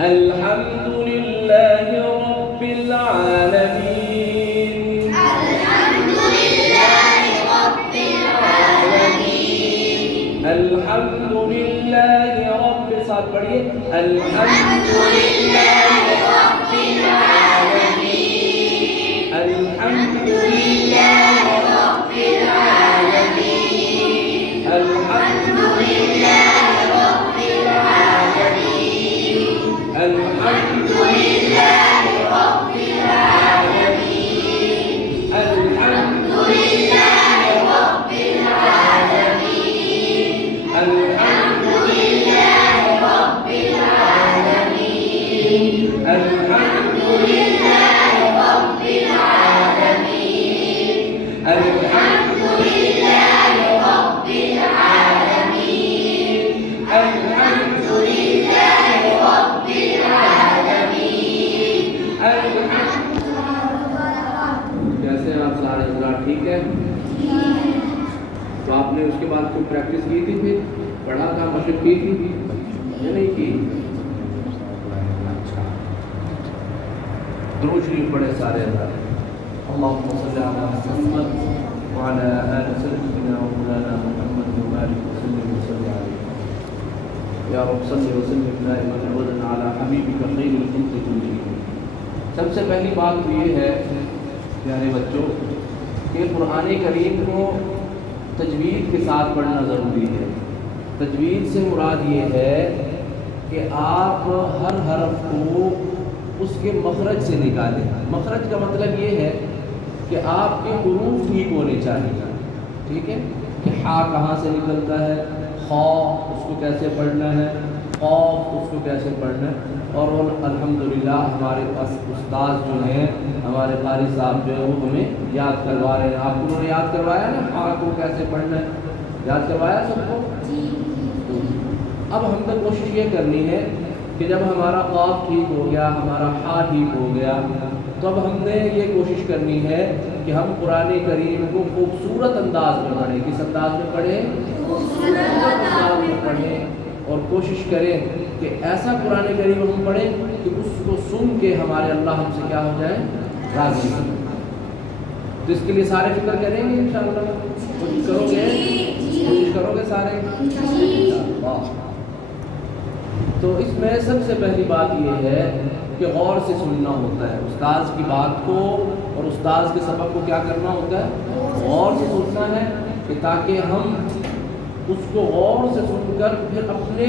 الحمد لله رب العالمين. الحمد لله رب العالمين. الحمد لله رب ساتھ پڑھیے الحمد لله رب العالمين. الحمد لله رب العالمين. الحمد لله رب العالمين. الحمد لله رب العالمين. الحمد لله رب العالمين. الحمد لله رب العالمين. الحمد لله رب العالمين. الحمد لله رب العالمين. الحمد لله رب العالمين. کیسے ہیں آپ سارے حضرات؟ ٹھیک ہے؟ تو آپ نے اس کے بعد کوئی پریکٹس کی تھی، پھر پڑھا تھا، مشق کی تھی یا نہیں کی؟ اچھا، درود شریف پڑھے سارے حضرات. اللهم صل على محمد وعلى آل سيدنا ومولانا محمد وبارك وسلم عليه. یا رب صل وسلم دائما ابدا على حبیبک خیر الخلق كلهم. سب سے پہلی بات تو یہ ہے پیارے بچوں کہ قرآن کریم کو تجوید کے ساتھ پڑھنا ضروری ہے. تجوید سے مراد یہ ہے کہ آپ ہر حرف کو اس کے مخرج سے نکالیں. مخرج کا مطلب یہ ہے کہ آپ کے حروف ٹھیک ہونے چاہیے. ٹھیک ہے کہ ہا کہاں سے نکلتا ہے، خا اس کو کیسے پڑھنا ہے، قاف اس کو کیسے پڑھنا ہے. اور الحمدللہ ہمارے پاس استاد جو ہیں، ہمارے قاری صاحب جو ہیں وہ ہمیں یاد کروا رہے ہیں. آپ کو انہوں نے یاد کروایا نا ہا کو کیسے پڑھنا ہے، یاد کروایا سب کو. اب ہم نے کوشش یہ کرنی ہے کہ جب ہمارا قاف ٹھیک ہو گیا، ہمارا ہا ٹھیک ہو گیا، تو اب ہم نے یہ کوشش کرنی ہے کہ ہم قرآن کریم کو خوبصورت انداز میں پڑھیں. کس انداز میں پڑھیں؟ خوبصورت انداز میں پڑھیں. اور کوشش کریں کہ ایسا قرآن کریم ہم پڑھیں کہ اس کو سن کے ہمارے اللہ ہم سے کیا ہو جائے، راضی ہو. تو اس کے لیے سارے فکر کریں گے انشاءاللہ. کوشش کرو گے، کوشش کرو گے سارے. تو اس میں سب سے پہلی بات یہ ہے کہ غور سے سننا ہوتا ہے استاذ کی بات کو، اور استاذ کے سبق کو کیا کرنا ہوتا ہے، غور سے سننا ہے کہ تاکہ ہم اس کو غور سے سن کر پھر اپنے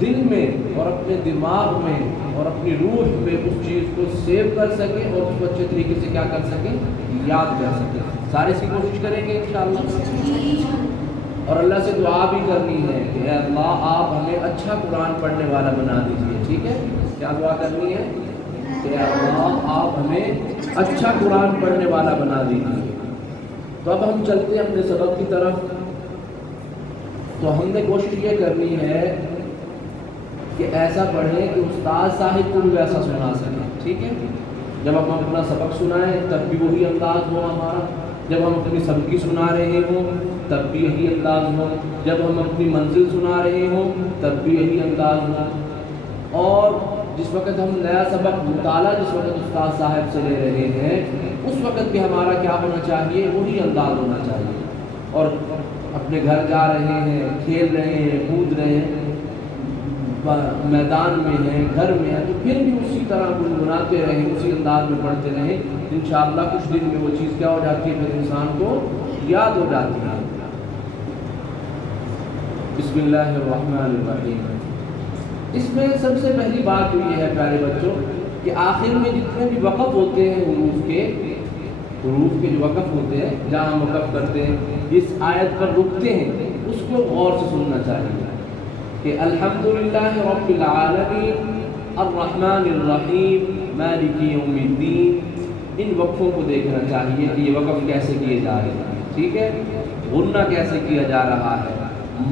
دل میں اور اپنے دماغ میں اور اپنی روح میں اس چیز کو سیو کر سکیں اور اس کو اچھے طریقے سے کیا کر سکیں، یاد کر سکیں. سارے اس کی کوشش کریں گے انشاءاللہ. اور اللہ سے دعا بھی کرنی ہے کہ اے اللہ آپ ہمیں اچھا قرآن پڑھنے والا بنا دیجیے. ٹھیک ہے؟ کیا دعا کرنی ہے کہ اے اللہ آپ ہمیں اچھا قرآن پڑھنے والا بنا دیجیے. تو اب ہم چلتے ہیں اپنے سبق کی طرف. تو ہم نے کوشش یہ کرنی ہے کہ ایسا پڑھیں کہ استاد صاحب کو بھی ویسا سنا سکیں. ٹھیک ہے؟ جب ہم اپنا سبق سنائیں تب بھی وہی انداز ہو ہمارا، جب ہم اپنی سبقی سنا رہے ہوں تب بھی یہی انداز ہو، جب ہم اپنی منزل سنا رہے ہوں تب بھی یہی انداز ہو. اور جس وقت ہم نیا سبق مطالعہ جس وقت استاد صاحب سے لے رہے ہیں اس وقت بھی ہمارا کیا ہونا چاہیے، وہی انداز ہونا چاہیے. اور اپنے گھر جا رہے ہیں، کھیل رہے ہیں، کود رہے ہیں، میدان میں ہیں، گھر میں ہیں، تو پھر بھی اسی طرح گنگناتے رہیں، اسی انداز میں پڑھتے رہیں. انشاءاللہ کچھ دن میں وہ چیز کیا ہو جاتی ہے، پھر انسان کو یاد ہو جاتی ہے. بسم اللہ الرحمن الرحیم. اس میں سب سے پہلی بات تو یہ ہے پیارے بچوں کہ آخر میں جتنے بھی وقف ہوتے ہیں حروف کے جو وقف ہوتے ہیں، جہاں ہم وقف کرتے ہیں، اس آیت پر رکتے ہیں، اس کو غور سے سننا چاہیے کہ الحمدللہ رب العالمین الرحمن الرحیم مالک یوم الدین. ان وقفوں کو دیکھنا چاہیے کہ یہ وقف کیسے کیے جا رہے ہیں. ٹھیک ہے؟ غنہ کیسے کیا جا رہا ہے،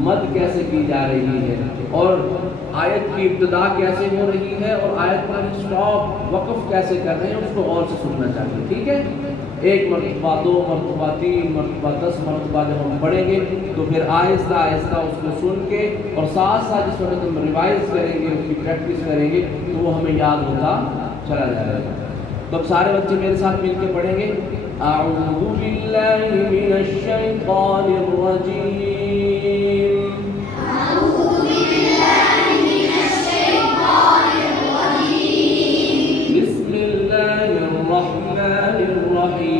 مد کیسے کی جا رہی ہے اور آیت کی ابتدا کیسے ہو رہی ہے اور آیت پر اسٹاپ وقف کیسے کر رہے ہیں، اس کو غور سے سننا چاہیے. ٹھیک ہے، ایک مرتبہ، 2 مرتبہ، 3 مرتبہ، 10 مرتبہ جب ہم پڑھیں گے تو پھر آہستہ آہستہ اس کو سن کے اور ساتھ ساتھ جس وقت ہم ریوائز کریں گے، اس کی پریکٹس کریں گے تو وہ ہمیں یاد ہوتا چلا جائے گا. تو اب سارے بچے میرے ساتھ مل کے پڑھیں گے. اعوذ باللہ من الشیطان الرجیم. بسم اللہ الرحمن الرحیم.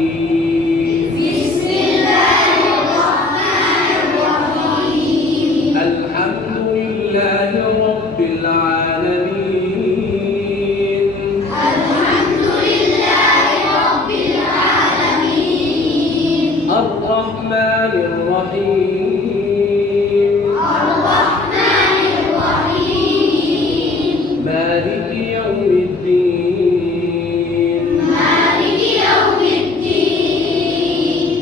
الحمد للہ رب العالمین. الرحمن الرحیم. مالک یوم الدین.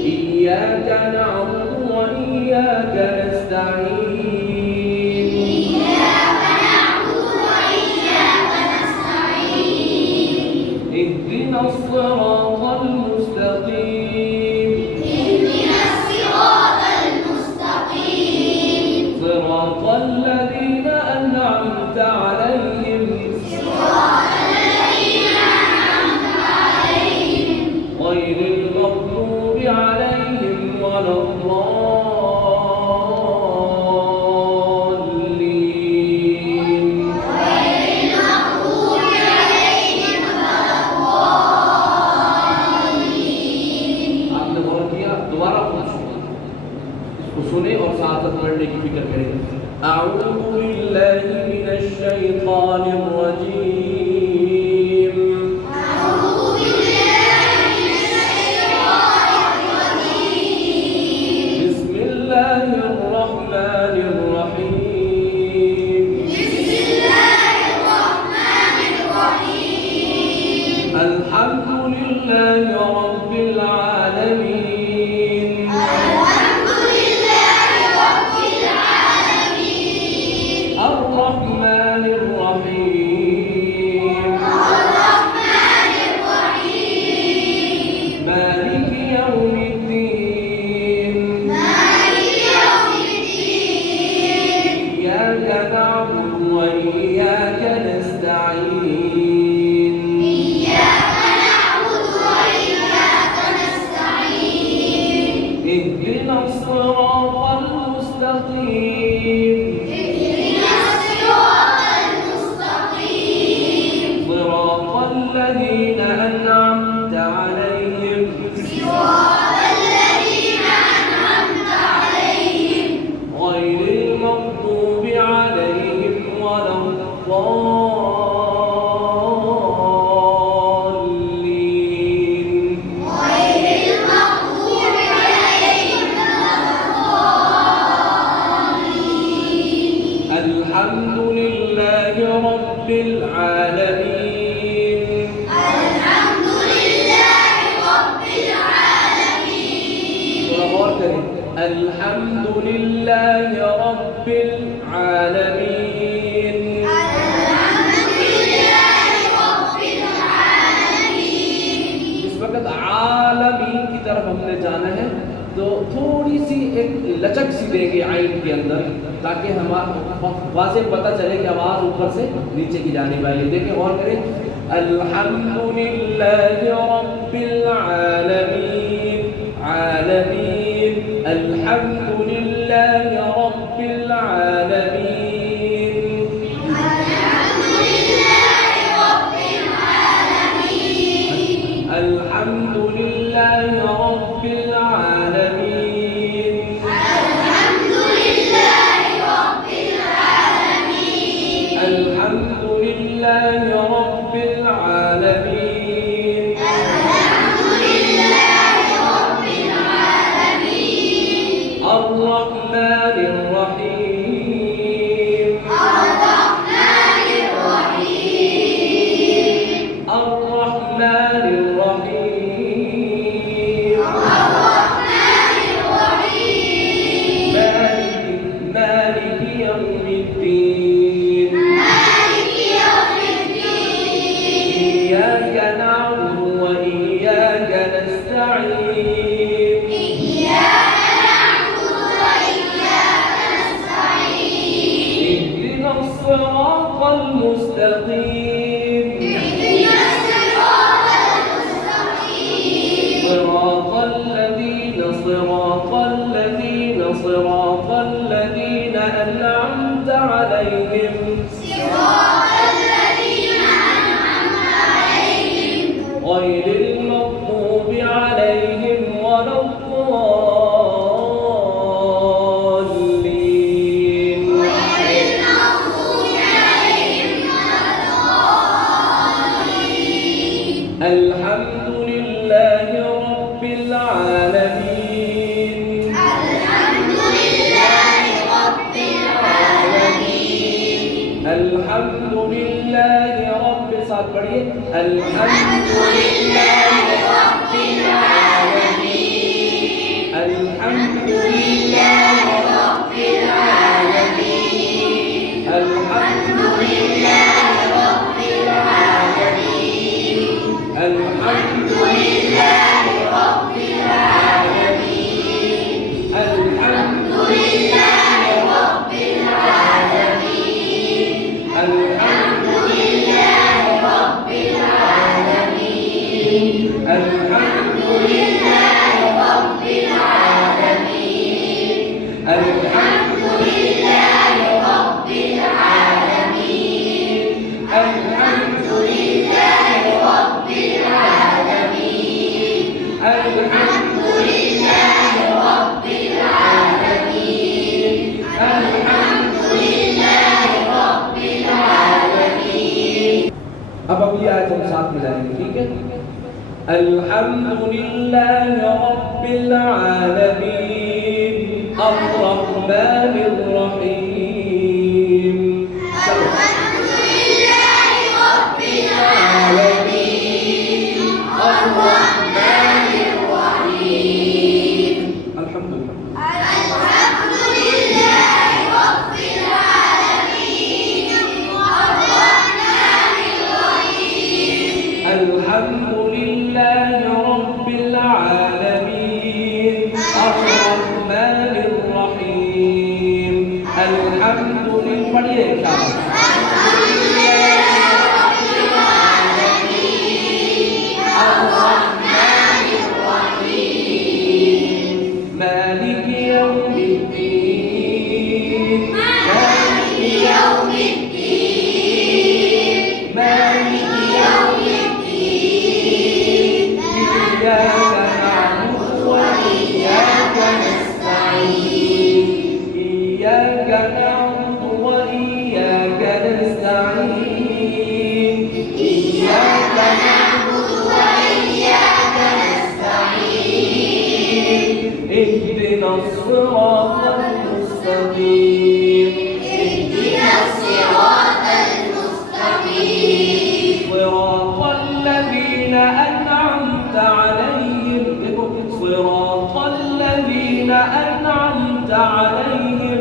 إياك نعبد وإياك نستعين. اهدنا الصراط المستقيم. صراط الذين أنعمت عليهم غير المغضوب عليهم ولا الضالين. آپ نے غور کیا؟ دوبارہ اس کو سنیں اور ساتھ ساتھ پڑھنے کی فکر کریں. اعوذ باللہ من الشیطان الرجیم. بسم اللہ الرحمن الرحیم. الحمد للہ رب العالمین. الرحمن الرحیم. مالک یوم الدین. إياك نعبد وإياك نستعين. اهدنا الصراط المستقيم. صراط الذين أنعمت عليهم غير المغضوب عليهم ولا الضالين. الحمد لله رب العالمين. ذرا غور کریں. الحمد لله رب العالمين. اس وقت عالمین کی طرف ہم نے جانا ہے تو تھوڑی سی ایک لچک سی دیں گے عین کے اندر تاکہ ہمارا واضح پتہ چلے کہ آواز اوپر سے نیچے کی جانب آئی. دیکھیں غور کریں. الحمد للہ رب العالمین. عالمین. الحمد للہ رب العالمین. الحمد للہ رب العالمین. الحمد لله رب العالمين. الرحمن الرحيم. الحمد لله رب العالمين الحمد لله رب العالمين الحمد لله رب ساتھ پڑھیے الحمد لله رب العالمين الحمد لله رب العالمين الحمد لله رب العالمين الحمد لله رب العالمين الحمد لله رب العالمين الحمد لله رب العالمين الحمد لله رب العالمين الحمد لله رب العالمين الحمد لله رب العالمين الحمد لله رب العالمين الحمد لله رب العالمين اب یہ آیت ہم ساتھ ملائیں گے ٹھیک ہے الحمد لله رب العالمين الرحمن الرحيم الحمد لله رب العالمين الرحمن الرحيم الحمد لله الحمد لله رب العالمين الرحمن الرحيم الحمد لله رب العالمين الرحمن الرحيم الحمد لله پڑھیے الرحمن الرحيم مالك يوم الدين مالك يوم الدين مالك يوم الدين إياك نعبد وإياك نستعين إياك نعبد وإياك نستعين إياك نعبد وإياك نستعين اهدنا الصراط المستقيم اهدنا الصراط المستقيم صراط الذين أنعمت عليهم صراط الذين أنعمت عليهم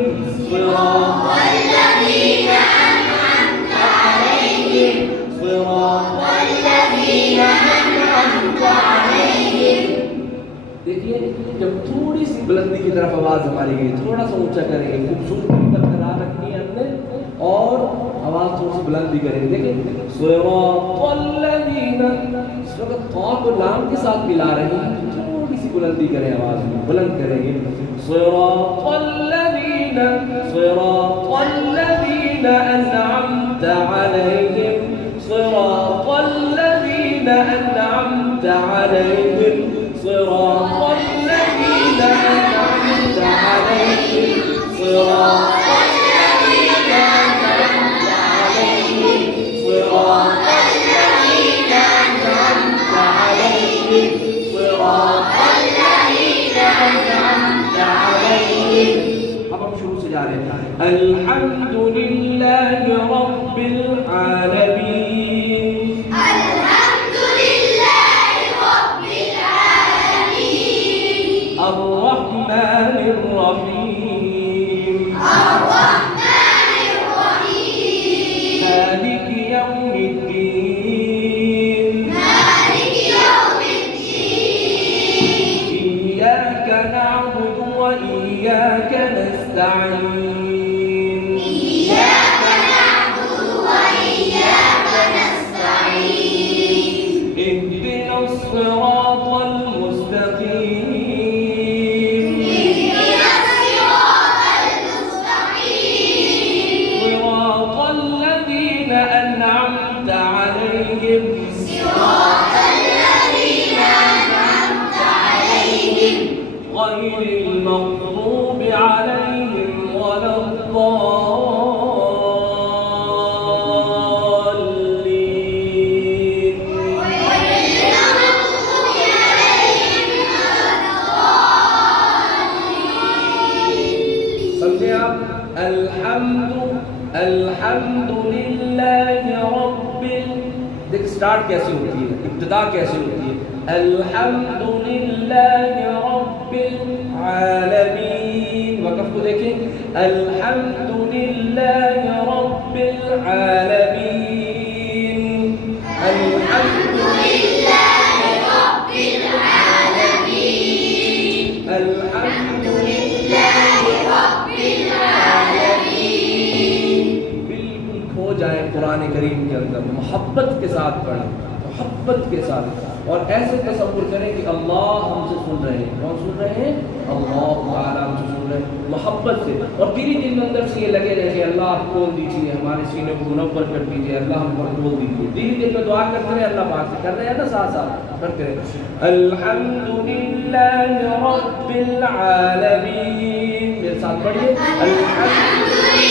صراط والذين أنعمت عليهم صراط والذين أنعمت عليهم دیکھیے جب تھوڑی سی بلندی کی طرف آواز ہماری گئی تھوڑا سا اونچا کریں گے خوبصورتی برقرار رکھنی ہے ہم نے اور آواز تھوڑی سی بلندی کریں گے دیکھیں صراط الذین اس وقت قاف کو لام کے ساتھ ملا رہے ہیں تھوڑی سی بلندی کریں آواز میں بلند کریں گے صراط الذین انعمت علیہم صراط الذین انعمت علیہم صراط الذين أنعمت عليهم صراط الذين أنعمت عليهم صراط الذين أنعمت عليهم صراط الذين أنعمت عليهم اب ہم شروع سے جا رہے ہیں الحمد لله رب العالمين الحمد لله رب العالمين الرحمن الرحيم الرحمن الرحيم مالك يوم الدين مالك يوم الدين إياك نعبد وإياك نستعين إياك نعبد وإياك نستعين اهدنا الصراط المستقيم اهدنا الصراط المستقيم صراط الذين أنعمت عليهم صراط الذين أنعمت عليهم غير المغضوب عليهم ولا الضالين غير دیکھ سٹارٹ کیسے ہوتی ہے، ابتدا کیسے ہوتی ہے. الحمدللہ رب العالمین. وقف کو دیکھیں، الحمدللہ رب العالمین. الحمدللہ رب العالمین. الحمدللہ رب العالمین. بالکل کھو جائیں قرآن کریم کے اندر، محبت کے ساتھ پڑھیں، محبت کے ساتھ، اور ایسے تصور کریں کہ اللہ ہم سے سن رہے ہیں. کون سن رہے ہیں؟ اللہ تعالیٰ ہم سے سن رہے ہیں، محبت سے. اور دل دل میں اندر سے یہ لگے رہے کہ اللہ آپ کھول دیجیے، ہمارے سینے کو منور کر دیجیے، اللہ ہم پر کھول دیجیے. دل دل میں دعا کرتے رہے، اللہ پاک سے کر رہے ہیں نا، ساتھ ساتھ کرتے رہے. الحمدللہ رب العالمین. میرے ساتھ پڑھیے، الحمدللہ